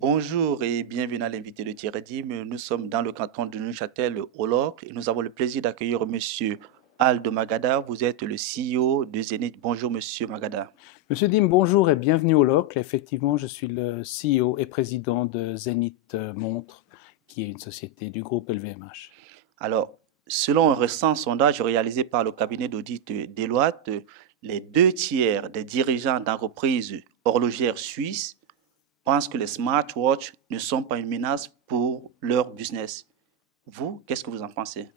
Bonjour et bienvenue à l'invité de Thierry Dim. Nous sommes dans le canton de Neuchâtel, au Locle, et nous avons le plaisir d'accueillir Monsieur Aldo Magada. Vous êtes le CEO de Zenith. Bonjour Monsieur Magada. Monsieur Dim, bonjour et bienvenue au Locle. Effectivement, je suis le CEO et président de Zenith Montre, qui est une société du groupe LVMH. Alors, selon un récent sondage réalisé par le cabinet d'audit Deloitte, les deux tiers des dirigeants d'entreprises horlogères suisses pensent que les smartwatches ne sont pas une menace pour leur business. Vous, qu'est-ce que vous en pensez?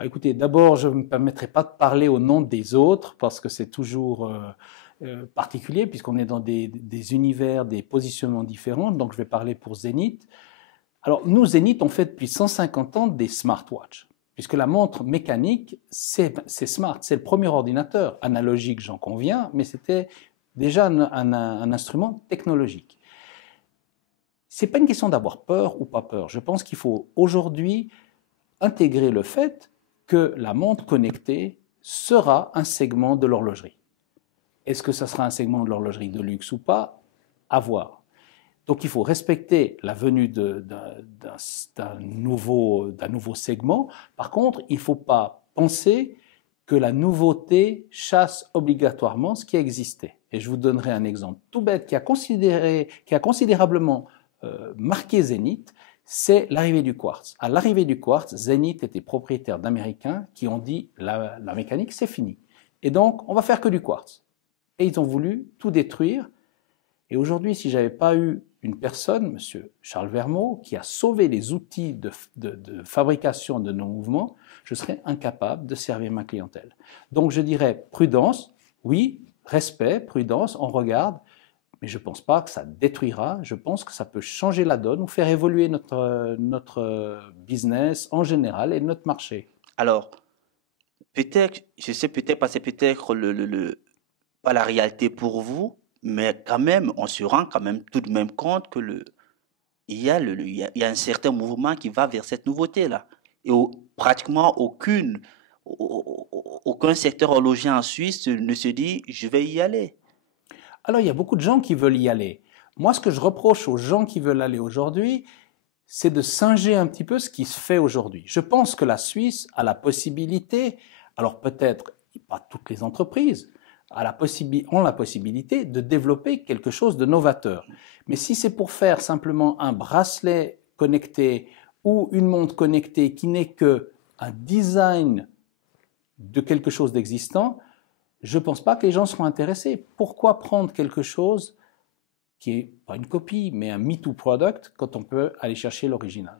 Écoutez, d'abord, je ne me permettrai pas de parler au nom des autres parce que c'est toujours particulier puisqu'on est dans des univers, des positionnements différents. Donc, je vais parler pour Zenith. Alors, nous, Zenith, on fait depuis 150 ans des smartwatches, puisque la montre mécanique, c'est smart, c'est le premier ordinateur, analogique, j'en conviens, mais c'était déjà un instrument technologique. C'est pas une question d'avoir peur ou pas peur. Je pense qu'il faut aujourd'hui intégrer le fait que la montre connectée sera un segment de l'horlogerie. Est-ce que ça sera un segment de l'horlogerie de luxe ou pas? À voir. Donc il faut respecter la venue d'un nouveau segment. Par contre, il ne faut pas penser que la nouveauté chasse obligatoirement ce qui existait. Et je vous donnerai un exemple tout bête qui a considérablement marqué Zenith, c'est l'arrivée du quartz. À l'arrivée du quartz, Zenith était propriétaire d'Américains qui ont dit la mécanique c'est fini. Et donc on va faire que du quartz. Et ils ont voulu tout détruire. Et aujourd'hui, si j'avais pas eu une personne, Monsieur Charles Vermeau, qui a sauvé les outils de fabrication de nos mouvements, je serais incapable de servir ma clientèle. Donc je dirais prudence, oui, respect, prudence, on regarde, mais je ne pense pas que ça détruira, je pense que ça peut changer la donne ou faire évoluer notre business en général et notre marché. Alors, peut-être, je sais peut-être pas, c'est peut-être pas la réalité pour vous, mais quand même, on se rend quand même tout de même compte que il y a un certain mouvement qui va vers cette nouveauté-là. Et pratiquement aucun secteur horloger en Suisse ne se dit, je vais y aller. Alors il y a beaucoup de gens qui veulent y aller. Moi, ce que je reproche aux gens qui veulent aller aujourd'hui, c'est de singer un petit peu ce qui se fait aujourd'hui. Je pense que la Suisse a la possibilité, alors peut-être pas toutes les entreprises, ont la possibilité de développer quelque chose de novateur. Mais si c'est pour faire simplement un bracelet connecté ou une montre connectée qui n'est que un design de quelque chose d'existant, je ne pense pas que les gens seront intéressés. Pourquoi prendre quelque chose qui est pas une copie, mais un me-too product quand on peut aller chercher l'original?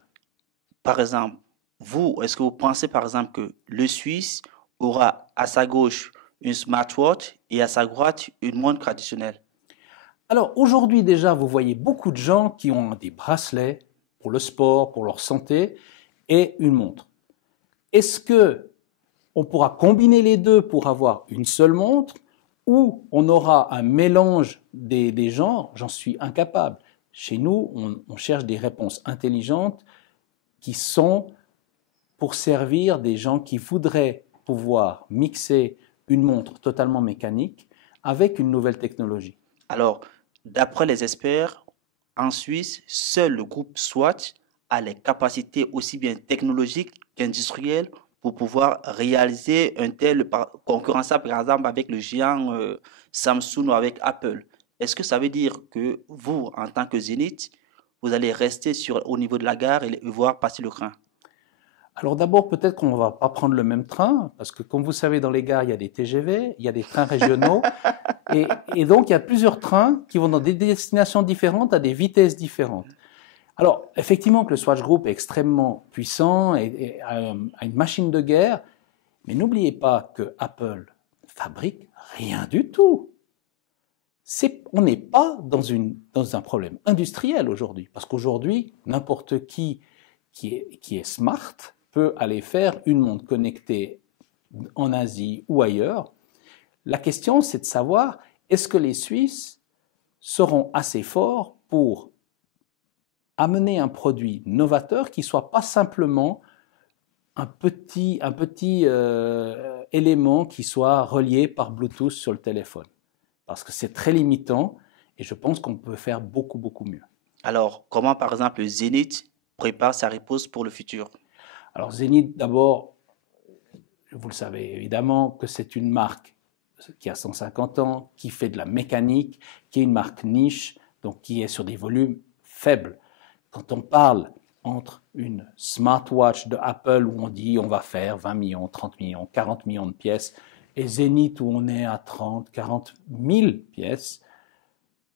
Par exemple, vous, est-ce que vous pensez par exemple que le Suisse aura à sa gauche une smartwatch et à sa droite une montre traditionnelle? Alors aujourd'hui déjà, vous voyez beaucoup de gens qui ont des bracelets pour le sport, pour leur santé et une montre. Est-ce que on pourra combiner les deux pour avoir une seule montre ou on aura un mélange des genres? J'en suis incapable. Chez nous, on cherche des réponses intelligentes qui sont pour servir des gens qui voudraient pouvoir mixer une montre totalement mécanique avec une nouvelle technologie. Alors, d'après les experts, en Suisse, seul le groupe Swatch a les capacités aussi bien technologiques qu'industrielles pour pouvoir réaliser un tel concurrençable, par exemple, avec le géant Samsung ou avec Apple. Est-ce que ça veut dire que vous, en tant que Zénith, vous allez rester au niveau de la gare et voir passer le train? Alors d'abord, peut-être qu'on ne va pas prendre le même train, parce que comme vous savez, dans les gares, il y a des TGV, il y a des trains régionaux, et donc il y a plusieurs trains qui vont dans des destinations différentes, à des vitesses différentes. Alors, effectivement que le Swatch Group est extrêmement puissant et a une machine de guerre, mais n'oubliez pas que Apple fabrique rien du tout. On n'est pas dans un problème industriel aujourd'hui, parce qu'aujourd'hui, n'importe qui est smart peut aller faire une montre connectée en Asie ou ailleurs. La question, c'est de savoir, est-ce que les Suisses seront assez forts pour amener un produit novateur qui soit pas simplement un petit élément qui soit relié par Bluetooth sur le téléphone. Parce que c'est très limitant et je pense qu'on peut faire beaucoup, beaucoup mieux. Alors, comment par exemple Zenith prépare sa riposte pour le futur? Alors Zenith, d'abord, vous le savez évidemment que c'est une marque qui a 150 ans, qui fait de la mécanique, qui est une marque niche, donc qui est sur des volumes faibles. Quand on parle entre une smartwatch de Apple où on dit on va faire 20 millions, 30 millions, 40 millions de pièces, et Zenith où on est à 30, 40 000 pièces,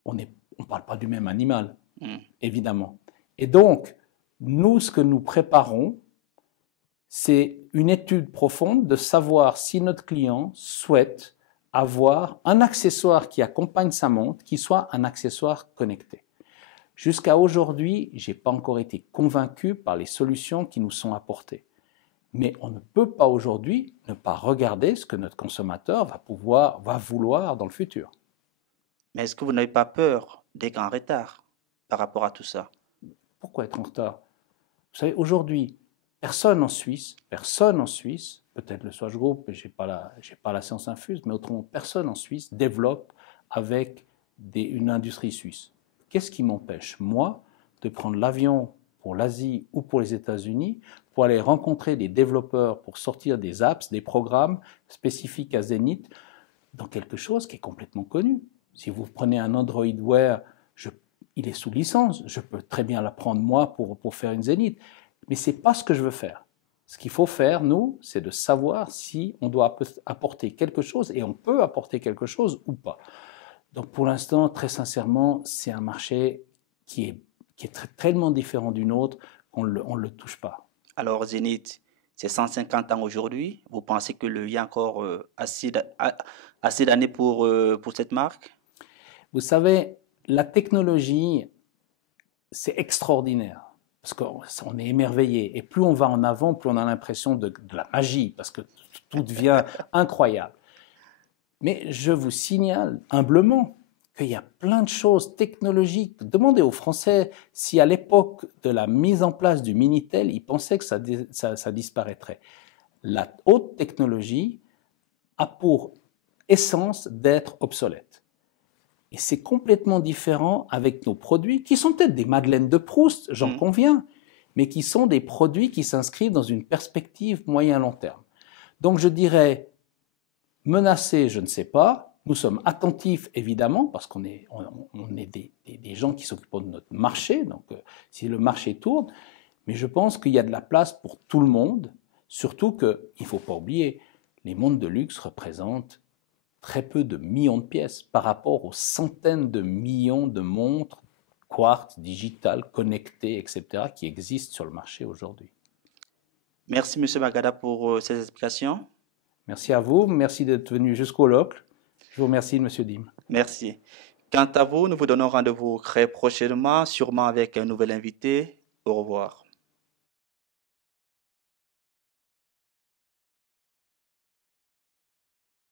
on ne parle pas du même animal, évidemment. Et donc, nous, ce que nous préparons, c'est une étude profonde de savoir si notre client souhaite avoir un accessoire qui accompagne sa montre, qui soit un accessoire connecté. Jusqu'à aujourd'hui, je n'ai pas encore été convaincu par les solutions qui nous sont apportées. Mais on ne peut pas aujourd'hui ne pas regarder ce que notre consommateur va vouloir dans le futur. Mais est-ce que vous n'avez pas peur d'être en retard par rapport à tout ça? Pourquoi être en retard? Vous savez, aujourd'hui, personne en Suisse, peut-être le Swatch Group, je n'ai pas la science infuse, mais autrement, personne en Suisse développe avec une industrie suisse. Qu'est-ce qui m'empêche, moi, de prendre l'avion pour l'Asie ou pour les États-Unis pour aller rencontrer des développeurs pour sortir des apps, des programmes spécifiques à Zenith dans quelque chose qui est complètement connu? Si vous prenez un Android Wear, il est sous licence, je peux très bien l'apprendre moi pour faire une Zenith, mais ce n'est pas ce que je veux faire. Ce qu'il faut faire, nous, c'est de savoir si on doit apporter quelque chose et on peut apporter quelque chose ou pas. Donc pour l'instant, très sincèrement, c'est un marché qui est tellement différent du nôtre qu'on ne le touche pas. Alors Zenith, c'est 150 ans aujourd'hui. Vous pensez qu'il y a encore assez d'années pour cette marque? Vous savez, la technologie, c'est extraordinaire. Parce qu'on est émerveillé. Et plus on va en avant, plus on a l'impression de la magie, parce que tout devient incroyable. Mais je vous signale humblement qu'il y a plein de choses technologiques. Demandez aux Français si à l'époque de la mise en place du Minitel, ils pensaient que ça disparaîtrait. La haute technologie a pour essence d'être obsolète. Et c'est complètement différent avec nos produits, qui sont peut-être des madeleines de Proust, j'en conviens, mais qui sont des produits qui s'inscrivent dans une perspective moyen-long terme. Donc je dirais, menacés, je ne sais pas, nous sommes attentifs évidemment, parce qu'on est, des gens qui s'occupent de notre marché, donc si le marché tourne, mais je pense qu'il y a de la place pour tout le monde, surtout qu'il ne faut pas oublier, les montres de luxe représentent très peu de millions de pièces par rapport aux centaines de millions de montres quartz, digitales, connectées, etc., qui existent sur le marché aujourd'hui. Merci, M. Magada, pour ces explications. Merci à vous, merci d'être venu jusqu'au locle. Je vous remercie, M. Dim. Merci. Quant à vous, nous vous donnons rendez-vous très prochainement, sûrement avec un nouvel invité. Au revoir.